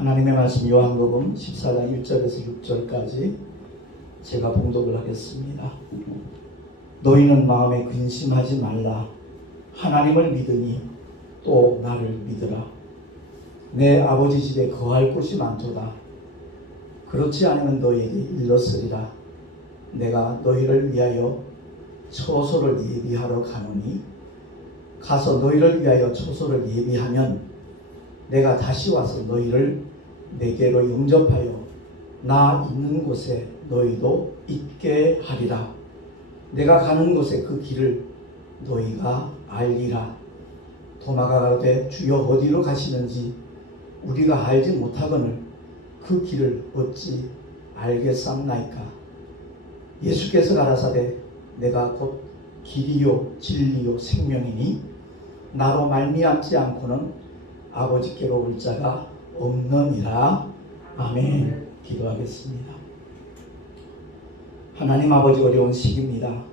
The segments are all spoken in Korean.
하나님의 말씀 요한복음 14장 1절에서 6절까지 제가 봉독을 하겠습니다. 너희는 마음에 근심하지 말라. 하나님을 믿으니 또 나를 믿으라. 내 아버지 집에 거할 곳이 많도다. 그렇지 않으면 너희에게 일렀으리라. 내가 너희를 위하여 처소를 예비하러 가노니 가서 너희를 위하여 처소를 예비하면 내가 다시 와서 너희를 내게로 영접하여 나 있는 곳에 너희도 있게 하리라. 내가 가는 곳에 그 길을 너희가 알리라. 도마가 가로되 주여 어디로 가시는지 우리가 알지 못하거늘 그 길을 어찌 알겠사옵나이까. 예수께서 가라사대 내가 곧 길이요 진리요 생명이니 나로 말미암지 않고는 아버지께로 올 자가 없느니라. 아멘. 기도하겠습니다. 하나님 아버지, 어려운 시기입니다.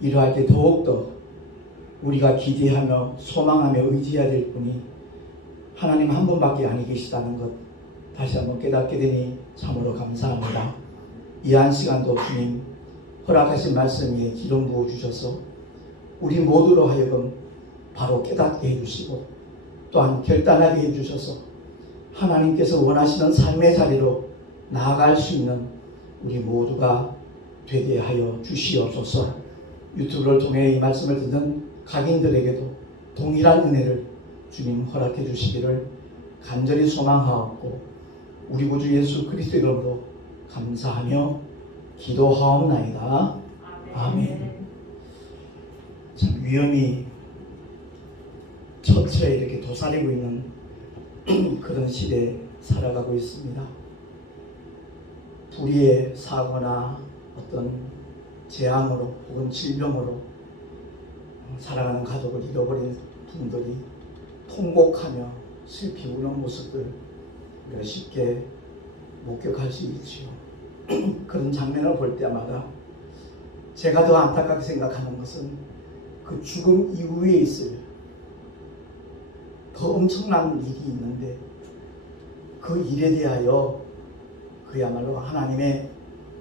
이러할 때 더욱더 우리가 기대하며 소망하며 의지해야 될 분이 하나님 한 분밖에 아니 계시다는 것 다시 한번 깨닫게 되니 참으로 감사합니다. 이 한 시간도 주님 허락하신 말씀 위에 기름 부어주셔서 우리 모두로 하여금 바로 깨닫게 해주시고 또한 결단하게 해주셔서 하나님께서 원하시는 삶의 자리로 나아갈 수 있는 우리 모두가 되게 하여 주시옵소서. 유튜브를 통해 이 말씀을 듣는 각인들에게도 동일한 은혜를 주님 허락해 주시기를 간절히 소망하옵고 우리 구주 예수 그리스도의 이름으로 감사하며 기도하옵나이다. 아멘. 참 위험이 처처에 이렇게 도사리고 있는 그런 시대에 살아가고 있습니다. 불의의 사고나 어떤 재앙으로 혹은 질병으로 살아가는 가족을 잃어버린 분들이 통곡하며 슬피 우는 모습을 우리가 쉽게 목격할 수 있지요. 그런 장면을 볼 때마다 제가 더 안타깝게 생각하는 것은 그 죽음 이후에 있을 더 엄청난 일이 있는데 그 일에 대하여 그야말로 하나님의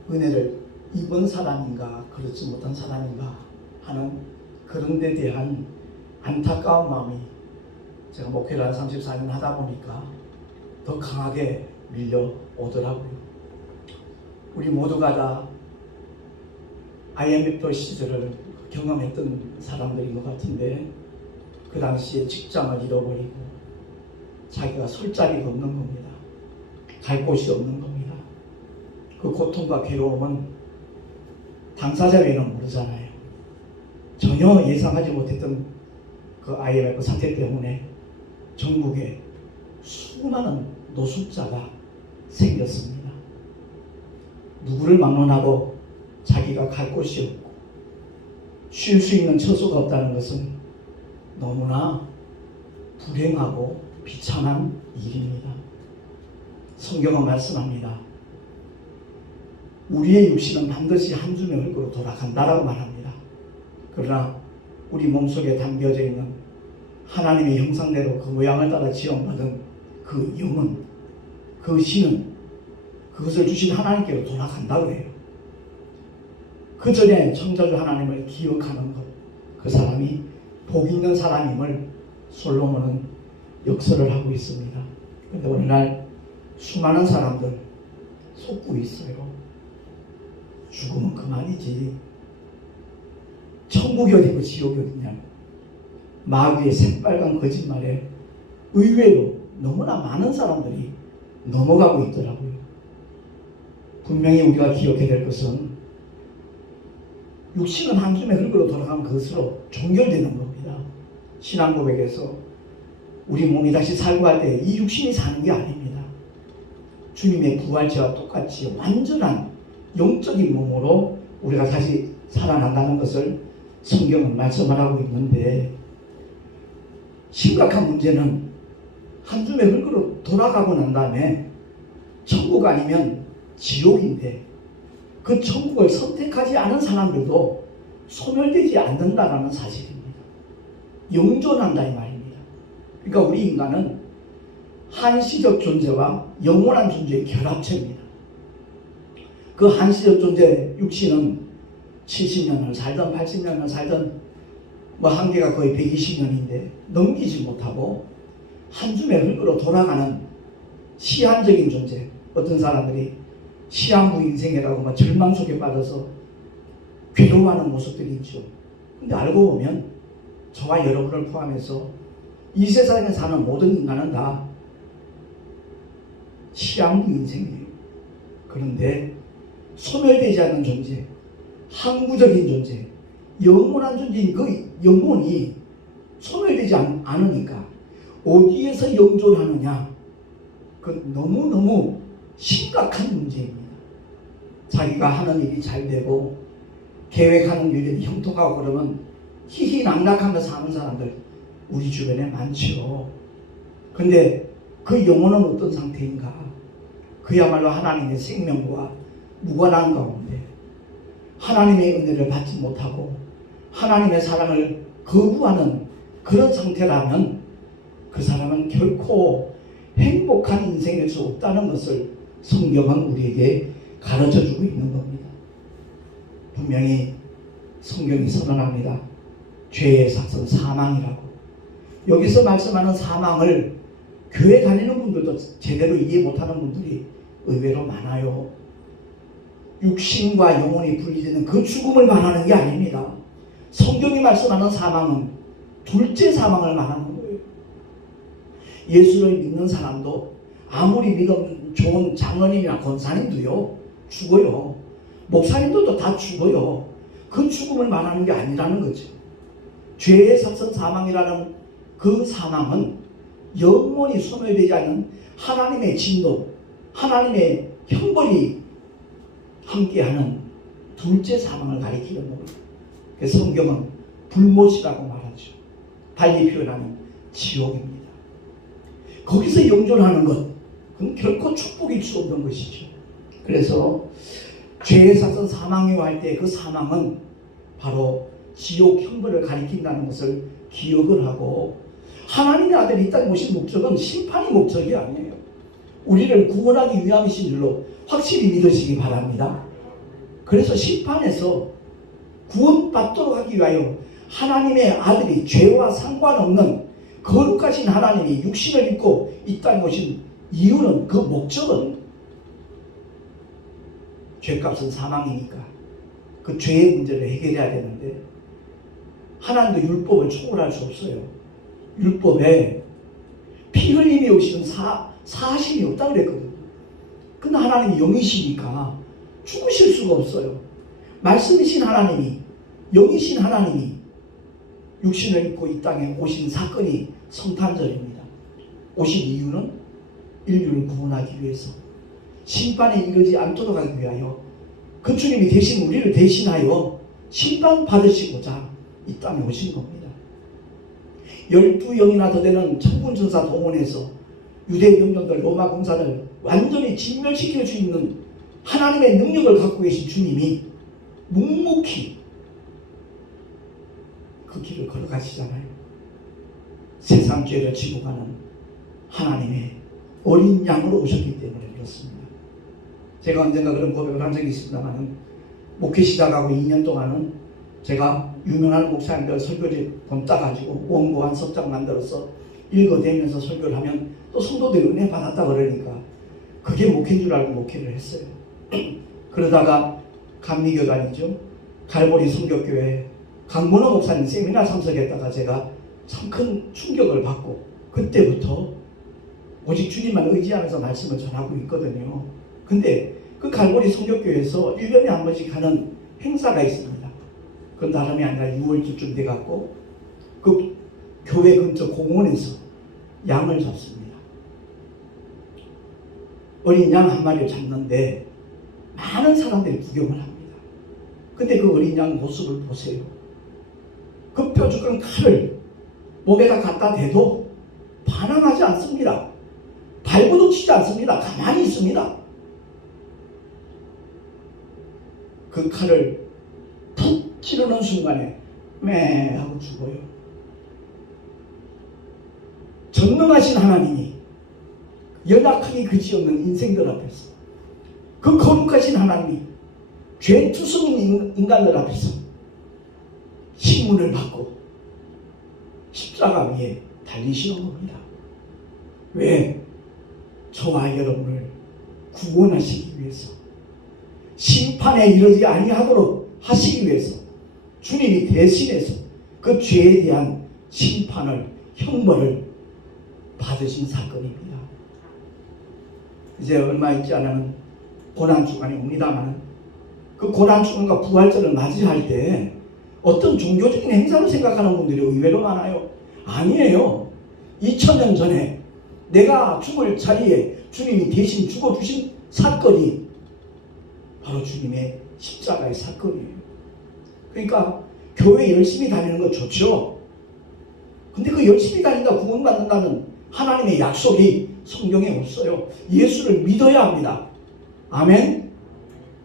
은혜를 입은 사람인가 그렇지 못한 사람인가 하는 그런 데 대한 안타까운 마음이 제가 목회를 한 34년 하다 보니까 더 강하게 밀려오더라고요. 우리 모두가 다 IMF 시절을 경험했던 사람들인 것 같은데 그 당시에 직장을 잃어버리고 자기가 설 자리가 없는 겁니다. 갈 곳이 없는 겁니다. 그 고통과 괴로움은 당사자 외에는 모르잖아요. 전혀 예상하지 못했던 그 IMF 사태 때문에 전국에 수많은 노숙자가 생겼습니다. 누구를 막론하고 자기가 갈 곳이 없고 쉴 수 있는 처소가 없다는 것은 너무나 불행하고 비참한 일입니다. 성경은 말씀합니다. 우리의 육신은 반드시 한 줌의 흙으로 돌아간다라고 말합니다. 그러나 우리 몸속에 담겨져 있는 하나님의 형상대로 그 모양을 따라 지원받은 그 영은, 그 신은 그것을 주신 하나님께로 돌아간다고 해요. 그 전에 창조주 하나님을 기억하는 것, 그 사람이 복 있는 사람임을 솔로몬은 역설을 하고 있습니다. 그런데 오늘날 수많은 사람들 속고 있어요. 죽으면 그만이지. 천국이 어디고 지옥이 어디냐. 마귀의 새빨간 거짓말에 의외로 너무나 많은 사람들이 넘어가고 있더라고요. 분명히 우리가 기억해야 될 것은 육신은 한 줌의 흙으로 돌아가면 그것으로 종결되는 겁니다. 신앙 고백에서 우리 몸이 다시 살고 할 때 이 육신이 사는 게 아닙니다. 주님의 부활체와 똑같이 완전한 영적인 몸으로 우리가 다시 살아난다는 것을 성경은 말씀하고 있는데 심각한 문제는 한 줌의 흙으로 돌아가고 난 다음에 천국 아니면 지옥인데 그 천국을 선택하지 않은 사람들도 소멸되지 않는다는 사실입니다. 영존한다 이 말입니다. 그러니까 우리 인간은 한시적 존재와 영원한 존재의 결합체입니다. 그 한시적 존재 육신은 70년을 살던 80년을 살던 한계가 거의 120년인데 넘기지 못하고 한 줌의 흙으로 돌아가는 시한적인 존재. 어떤 사람들이 시한부 인생이라고 절망 속에 빠져서 괴로워하는 모습들이 있죠. 근데 알고 보면 저와 여러분을 포함해서 이 세상에 사는 모든 인간은 다 시한부 인생이에요. 그런데 소멸되지 않는 존재, 항구적인 존재, 영원한 존재인 그 영혼이 소멸되지 않으니까 어디에서 영존하느냐? 그건 너무너무 심각한 문제입니다. 자기가 하는 일이 잘 되고 계획하는 일이 형통하고 그러면 희희낙낙하며 사는 사람들 우리 주변에 많죠. 근데 그 영혼은 어떤 상태인가? 그야말로 하나님의 생명과 무관한 가운데 하나님의 은혜를 받지 못하고 하나님의 사랑을 거부하는 그런 상태라면 그 사람은 결코 행복한 인생일 수 없다는 것을 성경은 우리에게 가르쳐주고 있는 겁니다. 분명히 성경이 선언합니다. 죄의 삭은 사망이라고. 여기서 말씀하는 사망을 교회 다니는 분들도 제대로 이해 못하는 분들이 의외로 많아요. 육신과 영혼이 분리되는 그 죽음을 말하는 게 아닙니다. 성경이 말씀하는 사망은 둘째 사망을 말하는 거예요. 예수를 믿는 사람도 아무리 믿음 좋은 장로님이나 권사님도요 죽어요. 목사님들도 다 죽어요. 그 죽음을 말하는 게 아니라는 거죠. 죄의 삭은 사망이라는 그 사망은 영원히 소멸되지 않는 하나님의 진노, 하나님의 형벌이 함께하는 둘째 사망을 가리키는 겁니다. 그래서 성경은 불못이라고 말하죠. 달리 표현하면 지옥입니다. 거기서 영존하는 것, 그건 결코 축복일 수 없는 것이죠. 그래서 죄의 삭은 사망이요 할 때 그 사망은 바로 지옥 형벌을 가리킨다는 것을 기억을 하고, 하나님의 아들이 이 땅에 오신 목적은 심판이 목적이 아니에요. 우리를 구원하기 위함이신 줄로 확실히 믿으시기 바랍니다. 그래서 심판에서 구원받도록 하기 위하여 하나님의 아들이 죄와 상관없는 거룩하신 하나님이 육신을 입고 이 땅에 오신 이유는, 그 목적은 죄값은 사망이니까 그 죄의 문제를 해결해야 되는데, 하나님도 율법을 초월할 수 없어요. 율법에 피 흘림이 없이는 사심이 없다고 그랬거든요. 근데 하나님이 영이시니까 죽으실 수가 없어요. 말씀이신 하나님이, 영이신 하나님이 육신을 입고 이 땅에 오신 사건이 성탄절입니다. 오신 이유는 인류를 구원하기 위해서, 심판에 이르지 않도록 하기 위하여 그 주님이 대신 우리를 대신하여 심판받으시고자 이 땅에 오신 겁니다. 12영이나 더 되는 천군천사 동원해서 유대 영령들, 로마 공산을 완전히 진멸시킬 수 있는 하나님의 능력을 갖고 계신 주님이 묵묵히 그 길을 걸어가시잖아요. 세상 죄를 지고 가는 하나님의 어린 양으로 오셨기 때문에 그렇습니다. 제가 언젠가 그런 고백을 한 적이 있습니다만, 목회 시작하고 2년 동안은 제가 유명한 목사님들 설교지 돈 따가지고 원고 한 석장 만들어서 읽어대면서 설교를 하면 또 성도들이 은혜 받았다 그러니까 그게 목회인 줄 알고 목회를 했어요. 그러다가 감리교단이죠, 갈보리 성교교회 강문호 목사님 세미나 참석했다가 제가 참 큰 충격을 받고, 그때부터 오직 주님만 의지하면서 말씀을 전하고 있거든요. 근데 그 갈보리 성교교회에서 1년에 한 번씩 하는 행사가 있습니다. 그건 다름이 아니라 6월쯤 돼갖고 그 교회 근처 공원에서 양을 잡습니다. 어린 양 한 마리를 잡는데 많은 사람들이 구경을 합니다. 근데 그 어린 양 모습을 보세요. 그 뾰족한 칼을 목에다 갖다 대도 반항하지 않습니다. 발버둥 치지 않습니다. 가만히 있습니다. 그 칼을 툭 찌르는 순간에 매 하고 죽어요. 전능하신 하나님이 연약하기 그지없는 인생들 앞에서 그 거룩하신 하나님이 죄투성인 인간들 앞에서 신문을 받고 십자가 위에 달리시는 겁니다. 왜? 저와 여러분을 구원하시기 위해서, 심판에 이르지 아니하도록 하시기 위해서 주님이 대신해서 그 죄에 대한 심판을, 형벌을 받으신 사건입니다. 이제 얼마 있지 않으면 고난주간이 옵니다만, 그 고난주간과 부활절을 맞이할 때 어떤 종교적인 행사를 생각하는 분들이 의외로 많아요. 아니에요. 2000년 전에 내가 죽을 자리에 주님이 대신 죽어주신 사건이 바로 주님의 십자가의 사건이에요. 그러니까 교회 열심히 다니는 거 좋죠. 근데 그 열심히 다닌다 구원받는다는 하나님의 약속이 성경에 없어요. 예수를 믿어야 합니다. 아멘.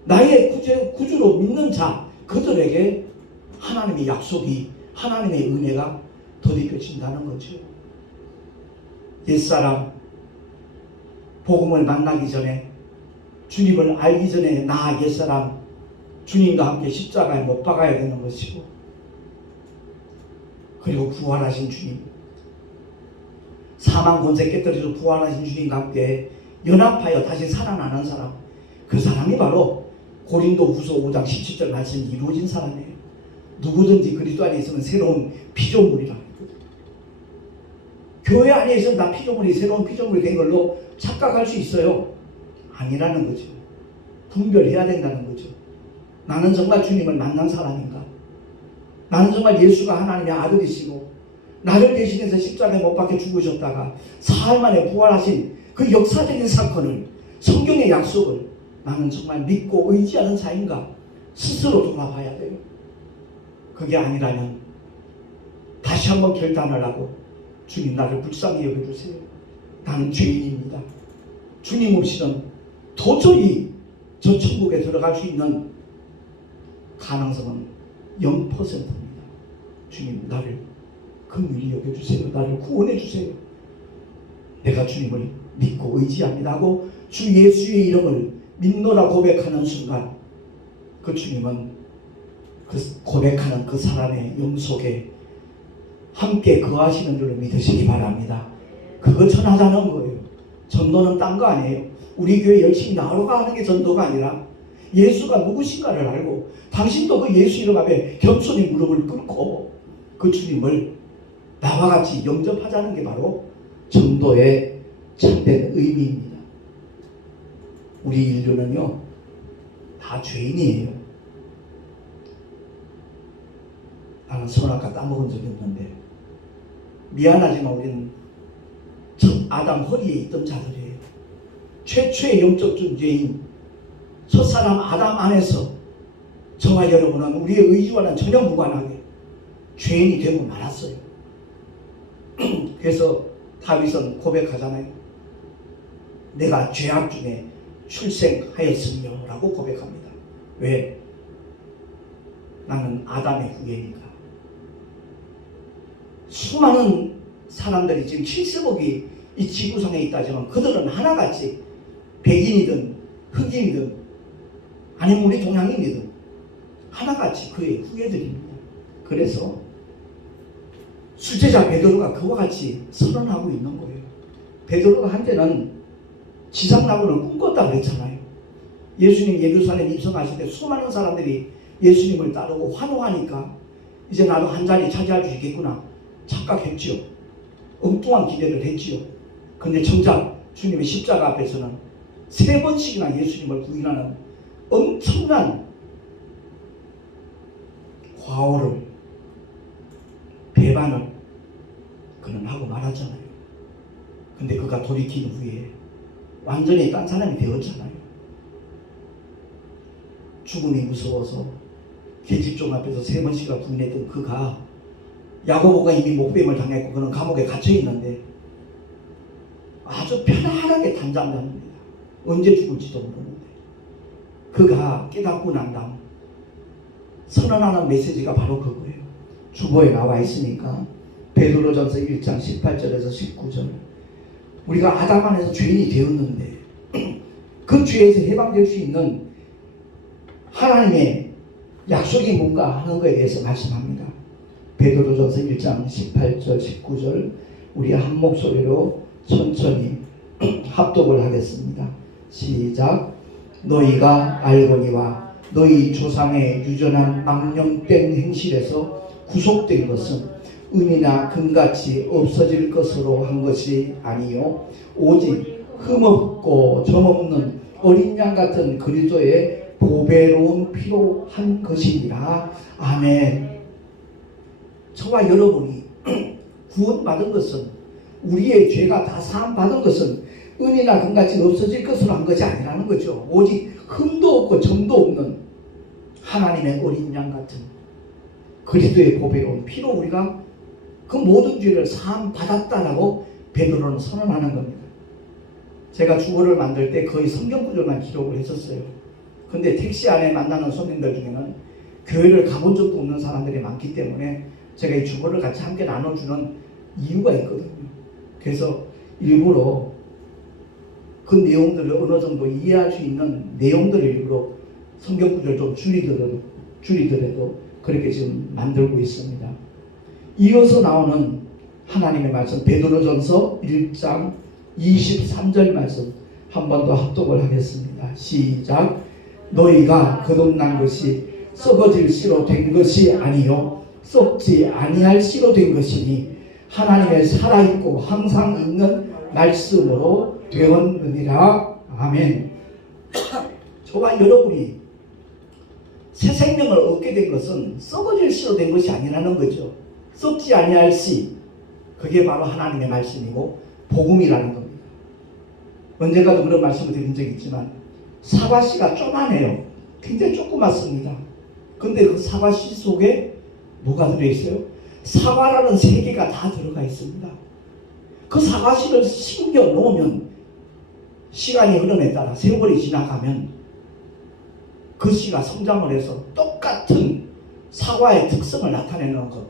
나의 구주로 믿는 자, 그들에게 하나님의 약속이, 하나님의 은혜가 더디펴진다는 거죠. 옛사람 복음을 만나기 전에, 주님을 알기 전에 나 옛사람 주님과 함께 십자가에 못 박아야 되는 것이고, 그리고 부활하신 주님, 사망 권세 깨뜨려서 부활하신 주님과 함께 연합하여 다시 살아나는 사람, 그 사람이 바로 고린도후서 5장 17절 말씀이 이루어진 사람이에요. 누구든지 그리스도 안에 있으면 새로운 피조물이라. 교회 안에 있으면 다 피조물이 새로운 피조물이 된 걸로 착각할 수 있어요. 아니라는 거죠. 분별해야 된다는 거죠. 나는 정말 주님을 만난 사람인가? 나는 정말 예수가 하나님의 아들이시고 나를 대신해서 십자가에 못 박혀 죽으셨다가 사흘 만에 부활하신 그 역사적인 사건을, 성경의 약속을 나는 정말 믿고 의지하는 자인가? 스스로 돌아봐야 돼요. 그게 아니라면 다시 한번 결단을 하고, 주님 나를 불쌍히 여겨주세요. 나는 죄인입니다. 주님 없이는 도저히 저 천국에 들어갈 수 있는 가능성은 0%입니다. 주님 나를 긍휼히 여겨주세요. 나를 구원해주세요. 내가 주님을 믿고 의지합니다 하고 주 예수의 이름을 믿노라 고백하는 순간, 그 주님은 그 고백하는 그 사람의 영 속에 함께 거하시는 줄을 믿으시기 바랍니다. 그거 전하자는 거예요. 전도는 딴 거 아니에요. 우리 교회 열심히 나오러 하는 게 전도가 아니라 예수가 누구신가를 알고, 당신도 그 예수 이름 앞에 겸손히 무릎을 꿇고 그 주님을 나와 같이 영접하자는 게 바로 전도의 참된 의미입니다. 우리 인류는요, 다 죄인이에요. 나는 선악과 따먹은 적이 없는데, 미안하지만 우리는 첫 아담 허리에 있던 자들이에요. 최초의 영적 존재인 첫사람 아담 안에서 저와 여러분은 우리의 의지와는 전혀 무관하게 죄인이 되고 말았어요. 그래서 다윗은 고백하잖아요. 내가 죄악 중에 출생하였으며 라고 고백합니다. 왜? 나는 아담의 후예니까. 수많은 사람들이 지금 7세복이 이 지구상에 있다지만 그들은 하나같이 백인이든 흑인이든 아니면 우리 동양인이든 하나같이 그의 후예들입니다. 그래서 수제자 베드로가 그와 같이 선언하고 있는 거예요. 베드로가 한때는 지상낙원을 꿈꿨다고 그랬잖아요. 예수님 예루살렘 입성하실 때 수많은 사람들이 예수님을 따르고 환호하니까 이제 나도 한 자리 차지할 수 있겠구나 착각했지요. 엉뚱한 기대를 했지요. 근데 정작 주님의 십자가 앞에서는 3번씩이나 예수님을 부인하는 엄청난 과오를, 배반을 그는 하고 말았잖아요. 근데 그가 돌이킨 후에 완전히 딴 사람이 되었잖아요. 죽음이 무서워서 계집종 앞에서 3번씩이나 부인했던 그가, 야고보가 이미 목배임을 당했고 그는 감옥에 갇혀있는데 아주 편안하게 단장합니다. 언제 죽을지도 모르는데 그가 깨닫고 난 다음 선언하는 메시지가 바로 그거예요. 주보에 나와 있으니까 베드로전서 1장 18절에서 19절. 우리가 아담 안에서 죄인이 되었는데 그 죄에서 해방될 수 있는 하나님의 약속이 뭔가 하는 것에 대해서 말씀합니다. 베드로전서 1장 18절 19절 우리 한 목소리로 천천히 합독을 하겠습니다. 시작. 너희가 알거니와 너희 조상의 유전한 망령된 행실에서 구속된 것은 은이나 금같이 없어질 것으로 한 것이 아니요 오직 흠없고 점없는 어린 양 같은 그리스도의 보배로운 피로 한 것이니라. 아멘. 저와 여러분이 구원받은 것은, 우리의 죄가 다 사함받은 것은 은이나 금같이 없어질 것으로 한 것이 아니라는 거죠. 오직 흠도 없고 점도 없는 하나님의 어린 양 같은 그리스도의 보배로운 피로 우리가 그 모든 죄를 사함받았다라고 베드로는 선언하는 겁니다. 제가 주보를 만들 때 거의 성경 구절만 기록을 했었어요. 근데 택시 안에 만나는 손님들 중에는 교회를 가본 적도 없는 사람들이 많기 때문에 제가 이 주보를 같이 함께 나눠주는 이유가 있거든요. 그래서 일부러 그 내용들을 어느 정도 이해할 수 있는 내용들을 일부러 성경 구절을 좀 줄이더라도 그렇게 지금 만들고 있습니다. 이어서 나오는 하나님의 말씀, 베드로전서 1장 23절 말씀 한 번 더 합독을 하겠습니다. 시작. 너희가 거듭난 것이 썩어질 씨로 된 것이 아니요 썩지 아니할 씨로 된 것이니 하나님의 살아있고 항상 있는 말씀으로 되었느니라. 아멘. 저와 여러분이 새 생명을 얻게 된 것은 썩어질 씨로 된 것이 아니라는 거죠. 썩지 아니할 씨, 그게 바로 하나님의 말씀이고 복음이라는 겁니다. 언젠가도 그런 말씀을 드린 적이 있지만 사과씨가 쪼만해요. 굉장히 조그맣습니다. 근데 그 사과씨 속에 뭐가 들어있어요? 사과라는 세계가 다 들어가 있습니다. 그 사과씨를 심겨 놓으면 시간이 흐름에 따라 세월이 지나가면 그 씨가 성장을 해서 똑같은 사과의 특성을 나타내는 것.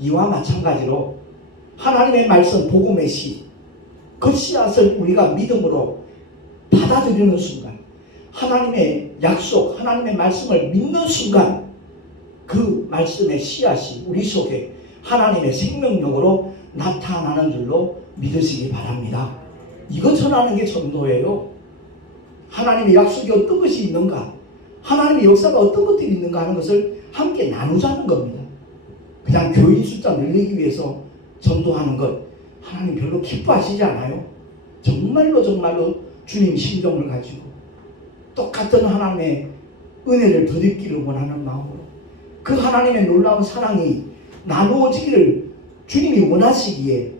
이와 마찬가지로 하나님의 말씀 복음의 씨, 그 씨앗을 우리가 믿음으로 받아들이는 순간, 하나님의 약속, 하나님의 말씀을 믿는 순간 그 말씀의 씨앗이 우리 속에 하나님의 생명력으로 나타나는 줄로 믿으시기 바랍니다. 이거 전하는 게 전도예요. 하나님의 약속이 어떤 것이 있는가, 하나님의 역사가 어떤 것들이 있는가 하는 것을 함께 나누자는 겁니다. 그냥 교인 숫자 늘리기 위해서 전도하는 것 하나님 별로 기뻐하시지 않아요. 정말로 주님 심정을 가지고 똑같은 하나님의 은혜를 덧입기를 원하는 마음으로 그 하나님의 놀라운 사랑이 나누어지기를 주님이 원하시기에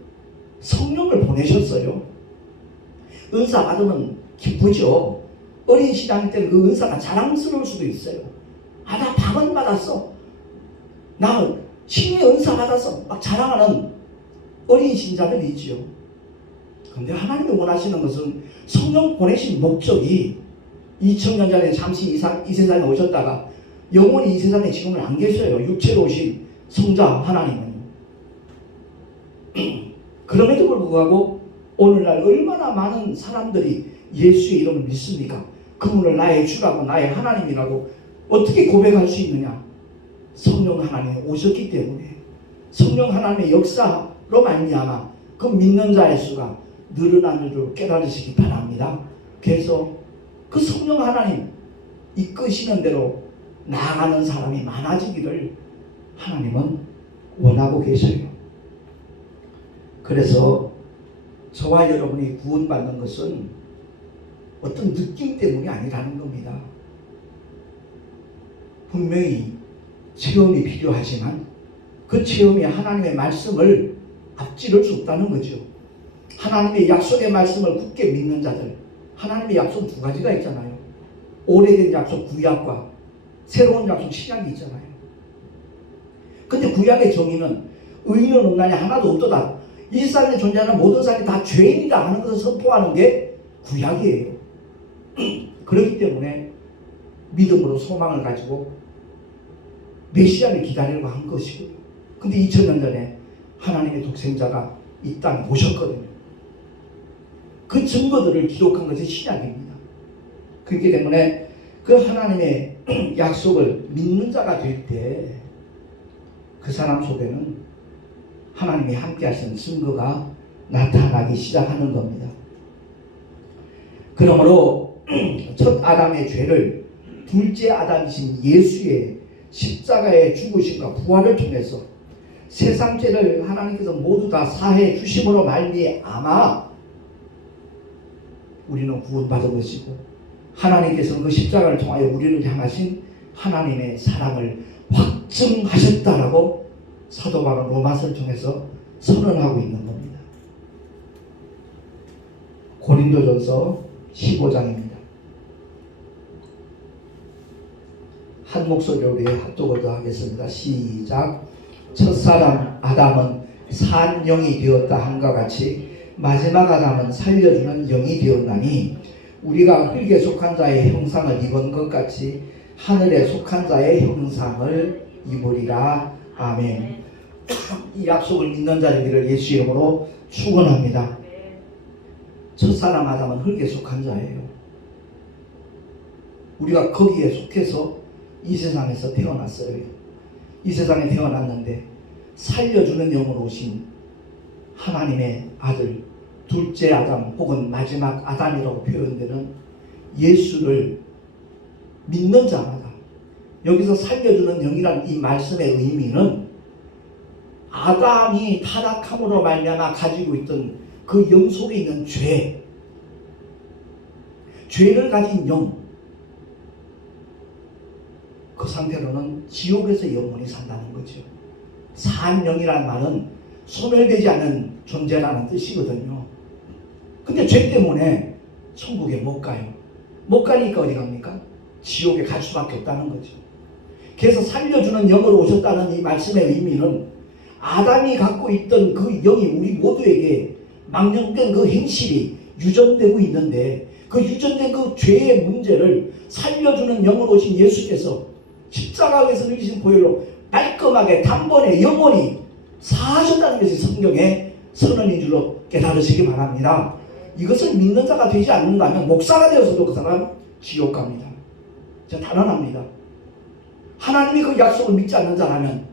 성령을 보내셨어요. 은사 받으면 기쁘죠. 어린 신앙일 때는 그 은사가 자랑스러울 수도 있어요. 아, 나 방언 받았어. 나 신의 은사 받아서 막 자랑하는 어린 신자들이 있지요. 그런데 하나님이 원하시는 것은 성령 보내신 목적이 2000년 전에 잠시 이 세상에 오셨다가 영원히 이 세상에 지금은 안 계셔요. 육체로 오신 성자 하나님은. 그럼에도 불구하고 오늘날 얼마나 많은 사람들이 예수의 이름을 믿습니까? 그분을 나의 주라고 나의 하나님이라고 어떻게 고백할 수 있느냐? 성령 하나님이 오셨기 때문에 성령 하나님의 역사로 말미암아 그 믿는 자의 수가 늘어나는 줄 깨달으시기 바랍니다. 그래서 그 성령 하나님 이끄시는 대로 나아가는 사람이 많아지기를 하나님은 원하고 계셔요. 그래서 저와 여러분이 구원받는 것은 어떤 느낌 때문이 아니라는 겁니다. 분명히 체험이 필요하지만 그 체험이 하나님의 말씀을 앞지를 수 없다는 거죠. 하나님의 약속의 말씀을 굳게 믿는 자들, 하나님의 약속 두 가지가 있잖아요. 오래된 약속 구약과 새로운 약속 신약이 있잖아요. 근데 구약의 정의는 의인은 없나니 하나도 없도다. 이 세상에 존재하는 모든 사람이 다 죄인이다 하는 것을 선포하는 게 구약이에요. 그렇기 때문에 믿음으로 소망을 가지고 메시아를 기다리려고 한 것이고요. 근데 2000년 전에 하나님의 독생자가 이 땅에 오셨거든요. 그 증거들을 기록한 것이 신약입니다. 그렇기 때문에 그 하나님의 약속을 믿는 자가 될 때 그 사람 속에는 하나님이 함께 하시는 증거가 나타나기 시작하는 겁니다. 그러므로 첫 아담의 죄를 둘째 아담이신 예수의 십자가의 죽으심과 부활을 통해서 세상 죄를 하나님께서 모두 다 사해 주심으로 말미암아 우리는 구원받은 것이고, 하나님께서는 그 십자가를 통하여 우리를 향하신 하나님의 사랑을 확증하셨다라고 사도 바울 로마서를 통해서 선언하고 있는 겁니다. 고린도전서 15장입니다. 한 목소리로 우리 합독을 하겠습니다. 시작. 첫사람 아담은 산 영이 되었다 함과 같이 마지막 아담은 살려주는 영이 되었나니 우리가 흙에 속한 자의 형상을 입은 것 같이 하늘에 속한 자의 형상을 입으리라. 아멘. 이 약속을 믿는 자들을 예수 이름으로 축원합니다. 첫사람 아담은 흙에 속한 자예요. 우리가 거기에 속해서 이 세상에서 태어났어요. 이 세상에 태어났는데 살려주는 영으로 오신 하나님의 아들 둘째 아담 혹은 마지막 아담이라고 표현되는 예수를 믿는 자마다, 여기서 살려주는 영이라는 이 말씀의 의미는 아담이 타락함으로 말미암아 가지고 있던 그 영 속에 있는 죄를 가진 영, 그 상태로는 지옥에서 영원히 산다는 거죠. 산영이라는 말은 소멸되지 않는 존재라는 뜻이거든요. 근데 죄 때문에 천국에 못 가요. 못 가니까 어디 갑니까? 지옥에 갈 수밖에 없다는 거죠. 그래서 살려주는 영으로 오셨다는 이 말씀의 의미는 아담이 갖고 있던 그 영이 우리 모두에게 망령된 그 행실이 유전되고 있는데, 그 유전된 그 죄의 문제를 살려주는 영으로 오신 예수께서 십자가에서 흘리신 보혈로 깔끔하게 단번에 영원히 사하셨다는 것이 성경의 선언인 줄로 깨달으시기 바랍니다. 이것을 믿는 자가 되지 않는다면 목사가 되어서도 그 사람 지옥 갑니다. 진짜 단언합니다. 하나님이 그 약속을 믿지 않는 자라면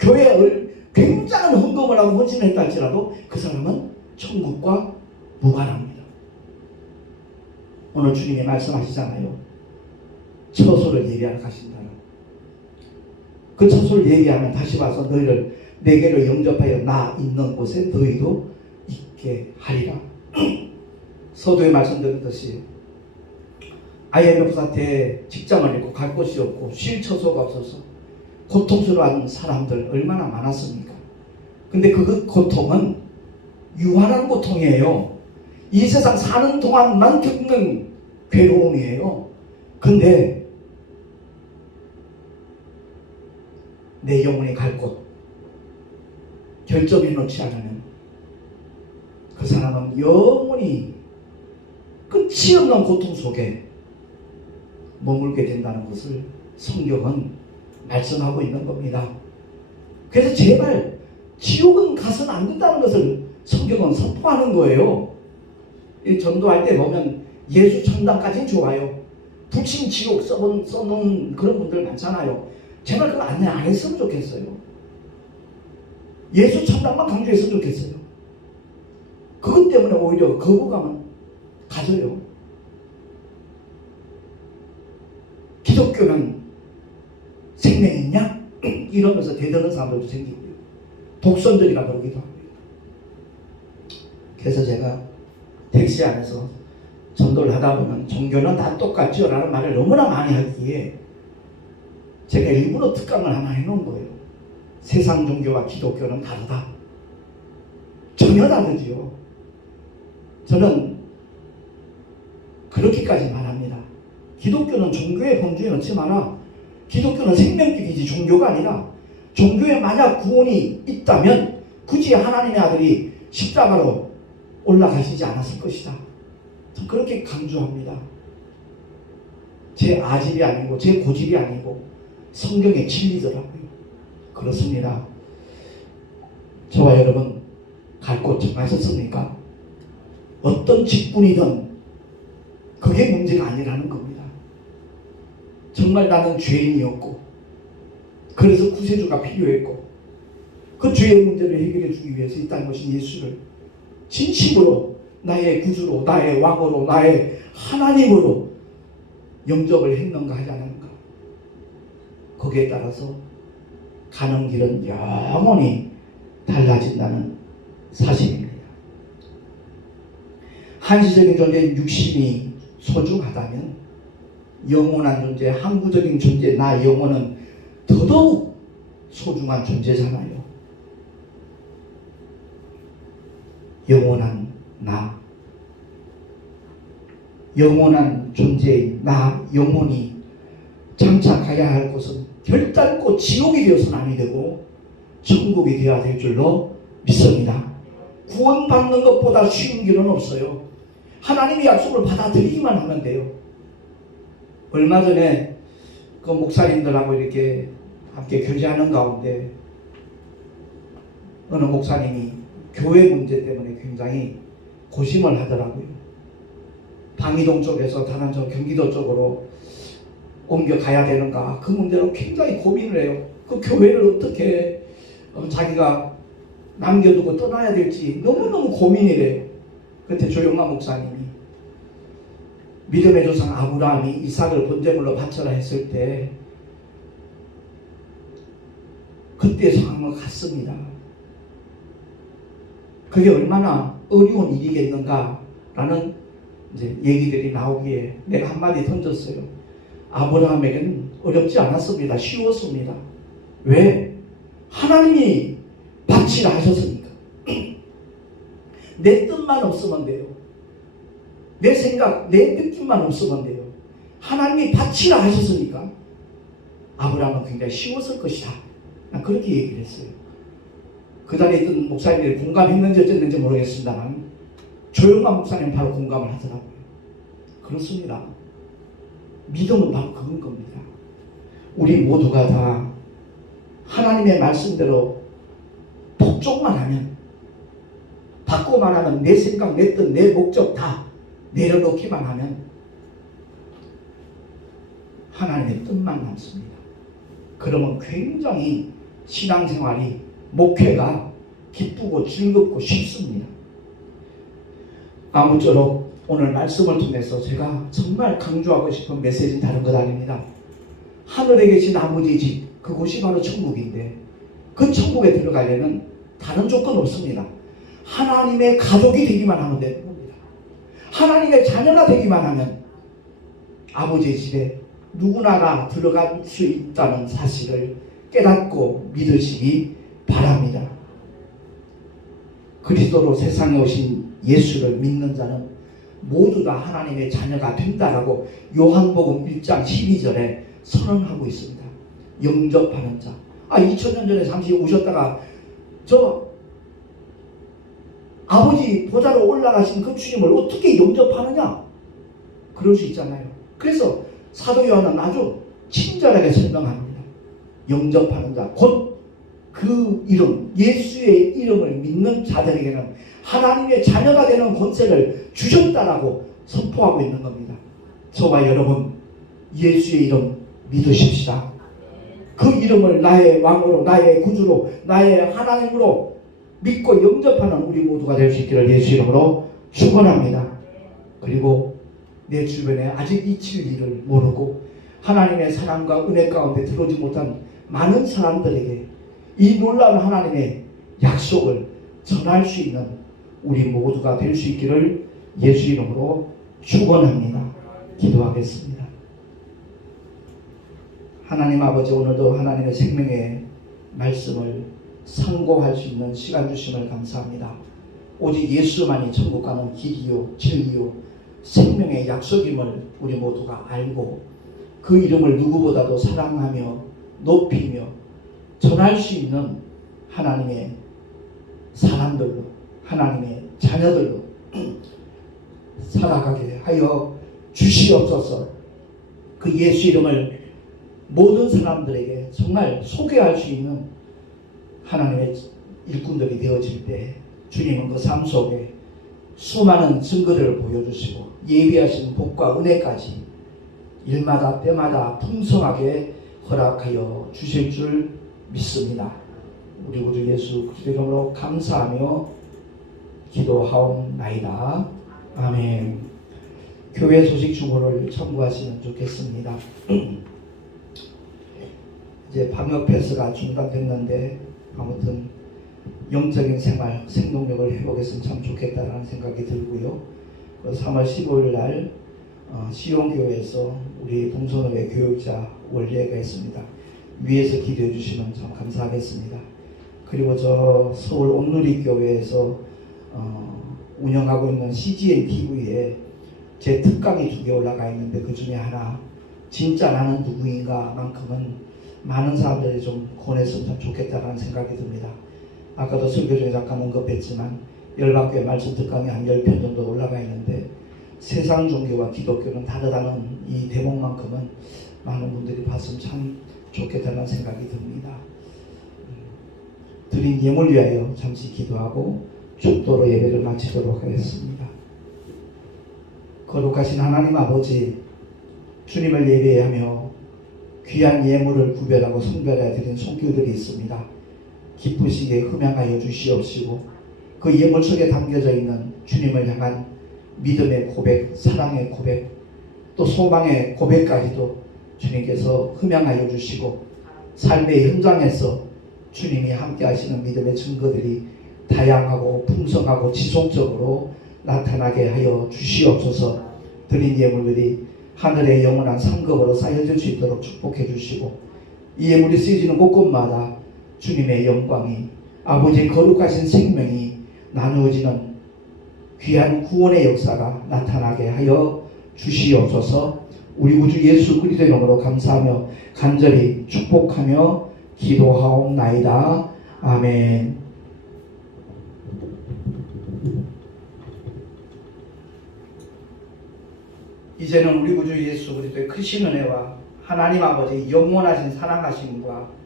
교회를 굉장한 헌금을 하고 헌신을 했다 할지라도 그 사람은 천국과 무관합니다. 오늘 주님이 말씀하시잖아요. 처소를 예비하러 가신다. 그 처소를 얘기하면 다시 와서 너희를 내게로 영접하여 나 있는 곳에 너희도 있게 하리라. 서두에 말씀드렸듯이 IMF 사태에 직장을 잃고 갈 곳이 없고 쉴 처소가 없어서 고통스러워하는 사람들 얼마나 많았습니까? 근데 그 고통은 유한한 고통이에요. 이 세상 사는 동안만 겪는 괴로움이에요. 근데 내 영혼이 갈 곳 결정해 놓지 않으면 그 사람은 영원히 끝이 없는 고통 속에 머물게 된다는 것을 성경은 말씀하고 있는 겁니다. 그래서 제발 지옥은 가서는 안 된다는 것을 성경은 선포하는 거예요. 이 전도할 때 보면 예수 천당까지는 좋아요. 불신 지옥 써놓은 그런 분들 많잖아요. 제발 그거 안 했으면 좋겠어요. 예수 천당만 강조했으면 좋겠어요. 그것 때문에 오히려 거부감은 가져요. 기독교는 생명 있냐? 이러면서 대드는 사람들도 생기고요. 독선적이라 그러기도 합니다. 그래서 제가 택시 안에서 전도를 하다 보면 종교는 다 똑같죠? 라는 말을 너무나 많이 하기에 제가 일부러 특강을 하나 해놓은 거예요. 세상 종교와 기독교는 다르다. 전혀 다르지요. 저는 그렇게까지 말합니다. 기독교는 종교의 범주에 넣지 마라. 기독교는 생명격이지 종교가 아니라, 종교에 만약 구원이 있다면 굳이 하나님의 아들이 십자가로 올라가시지 않았을 것이다. 전 그렇게 강조합니다. 제 아집이 아니고 제 고집이 아니고 성경의 진리더라고요. 그렇습니다. 저와 여러분 갈 곳 정하셨습니까? 어떤 직분이든 그게 문제가 아니라는 겁니다. 정말 나는 죄인이었고 그래서 구세주가 필요했고 그 죄의 문제를 해결해 주기 위해서 이 땅에 오신 예수를 진심으로 나의 구주로, 나의 왕으로, 나의 하나님으로 영접을 했는가 하지 않았는가. 거기에 따라서 가는 길은 영원히 달라진다는 사실입니다. 한시적인 존재인 육신이 소중하다면 영원한 존재, 항구적인 존재, 나 영혼은 더더욱 소중한 존재잖아요. 영원한 나, 영원한 존재인 나 영혼이 장차 가야 할 곳은 결단코 지옥이 되어서는 아니 되고 천국이 되어야 될 줄로 믿습니다. 구원받는 것보다 쉬운 길은 없어요. 하나님의 약속을 받아들이기만 하면 돼요. 얼마 전에 그 목사님들하고 이렇게 함께 교제하는 가운데 어느 목사님이 교회 문제 때문에 굉장히 고심을 하더라고요. 방이동 쪽에서 다른 저 경기도 쪽으로 옮겨가야 되는가, 그 문제로 굉장히 고민을 해요. 그 교회를 어떻게 자기가 남겨두고 떠나야 될지 너무너무 고민이래요. 그때 조용한 목사님이 믿음의 조상 아브라함이 이삭을 번제물로 바쳐라 했을 때 그때 상황을 갔습니다. 그게 얼마나 어려운 일이겠는가라는 이제 얘기들이 나오기에 내가 한마디 던졌어요. 아브라함에게는 어렵지 않았습니다. 쉬웠습니다. 왜? 하나님이 바치라 하셨으니까. 내 뜻만 없으면 돼요. 내 생각, 내 느낌만 없으면 돼요. 하나님이 바치라 하셨으니까 아브라함은 굉장히 쉬웠을 것이다. 난 그렇게 얘기를 했어요. 그 자리에 있던 목사님들이 공감했는지 어쨌는지 모르겠습니다만 조용한 목사님은 바로 공감을 하더라고요. 그렇습니다. 믿음은 바로 그런 겁니다. 우리 모두가 다 하나님의 말씀대로 복종만 하면, 바꾸만 하면, 내 생각, 내 뜻, 내 목적 다 내려놓기만 하면 하나님의 뜻만 남습니다. 그러면 굉장히 신앙생활이, 목회가 기쁘고 즐겁고 쉽습니다. 아무쪼록 오늘 말씀을 통해서 제가 정말 강조하고 싶은 메시지는 다른 것 아닙니다. 하늘에 계신 아버지 집, 그곳이 바로 천국인데 그 천국에 들어가려면 다른 조건 없습니다. 하나님의 가족이 되기만 하면 되는 겁니다. 하나님의 자녀가 되기만 하면 아버지의 집에 누구나 다 들어갈 수 있다는 사실을 깨닫고 믿으시기 바랍니다. 그리스도로 세상에 오신 예수를 믿는 자는 모두 다 하나님의 자녀가 된다라고 요한복음 1장 12절에 선언하고 있습니다. 영접하는 자. 2000년 전에 잠시 오셨다가 저 아버지 보좌로 올라가신 그 주님을 어떻게 영접하느냐? 그럴 수 있잖아요. 그래서 사도 요한은 아주 친절하게 설명합니다. 영접하는 자, 곧 그 이름, 예수의 이름을 믿는 자들에게는 하나님의 자녀가 되는 권세를 주셨다라고 선포하고 있는 겁니다. 저와 여러분, 예수의 이름 믿으십시다. 그 이름을 나의 왕으로, 나의 구주로, 나의 하나님으로 믿고 영접하는 우리 모두가 될 수 있기를 예수 이름으로 축원합니다. 그리고 내 주변에 아직 이 진리를 모르고 하나님의 사랑과 은혜 가운데 들어오지 못한 많은 사람들에게 이 놀라운 하나님의 약속을 전할 수 있는 우리 모두가 될 수 있기를 예수 이름으로 축원합니다. 기도하겠습니다. 하나님 아버지, 오늘도 하나님의 생명의 말씀을 상고할 수 있는 시간 주심을 감사합니다. 오직 예수만이 천국 가는 길이요 진리요 생명의 약속임을 우리 모두가 알고 그 이름을 누구보다도 사랑하며 높이며 전할 수 있는 하나님의 사람들로, 하나님의 자녀들로 살아가게 하여 주시옵소서. 그 예수 이름을 모든 사람들에게 정말 소개할 수 있는 하나님의 일꾼들이 되어질 때 주님은 그 삶 속에 수많은 증거들을 보여주시고 예비하신 복과 은혜까지 일마다 때마다 풍성하게 허락하여 주실 줄 믿습니다. 우리 구주 예수 그리스도 이름으로 감사하며 기도하옵나이다. 아멘. 교회 소식 주보를 참고하시면 좋겠습니다. 이제 방역 폐쇄가 중단됐는데 아무튼 영적인 생활, 생동력을 회복했으면 참 좋겠다라는 생각이 들고요. 3월 15일 날 시온교회에서 우리 동서노회 교육자 원례가 있습니다. 위에서 기도해 주시면 참 감사하겠습니다. 그리고 저 서울 온누리교회에서 운영하고 있는 CGN TV에 제 특강이 2개 올라가 있는데 그 중에 하나 진짜 나는 누구인가 만큼은 많은 사람들이 좀 권했으면 참 좋겠다라는 생각이 듭니다. 아까도 설교 중에 잠깐 언급했지만 열방교회 말씀 특강이 한 10편 정도 올라가 있는데 세상 종교와 기독교는 다르다는 이 대목만큼은 많은 분들이 봤으면 참 좋겠다는 생각이 듭니다. 드린 예물 위하여 잠시 기도하고 축도로 예배를 마치도록 하겠습니다. 거룩하신 하나님 아버지, 주님을 예배하며 귀한 예물을 구별하고 성별하여 드린 손길들이 있습니다. 기쁘시게 흠양하여 주시옵시고 그 예물 속에 담겨져 있는 주님을 향한 믿음의 고백, 사랑의 고백, 또 소망의 고백까지도 주님께서 흠양하여 주시고 삶의 현장에서 주님이 함께 하시는 믿음의 증거들이 다양하고 풍성하고 지속적으로 나타나게 하여 주시옵소서. 드린 예물들이 하늘의 영원한 상급으로 쌓여질 수 있도록 축복해 주시고 이 예물이 쓰여지는 곳곳마다 주님의 영광이, 아버지의 거룩하신 생명이 나누어지는 귀한 구원의 역사가 나타나게 하여 주시옵소서. 우리 구주 예수 그리스도의 이름으로 감사하며 간절히 축복하며 기도하옵나이다. 아멘. 이제는 우리 구주 예수 그리스도의 크신 은혜와 하나님 아버지 영원하신 사랑하심과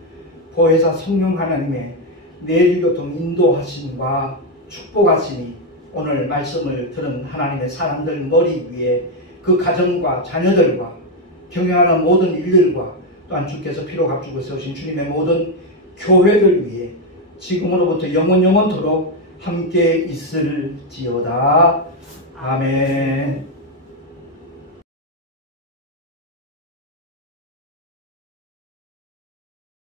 보혜사 성령 하나님의 내일교통 인도하심과 축복하심이 오늘 말씀을 들은 하나님의 사람들 머리 위에 그 가정과 자녀들과 경영하는 모든 일들과 또한 주께서 피로 값주고 세우신 주님의 모든 교회들 위에 지금으로부터 영원토록 함께 있을지어다. 아멘.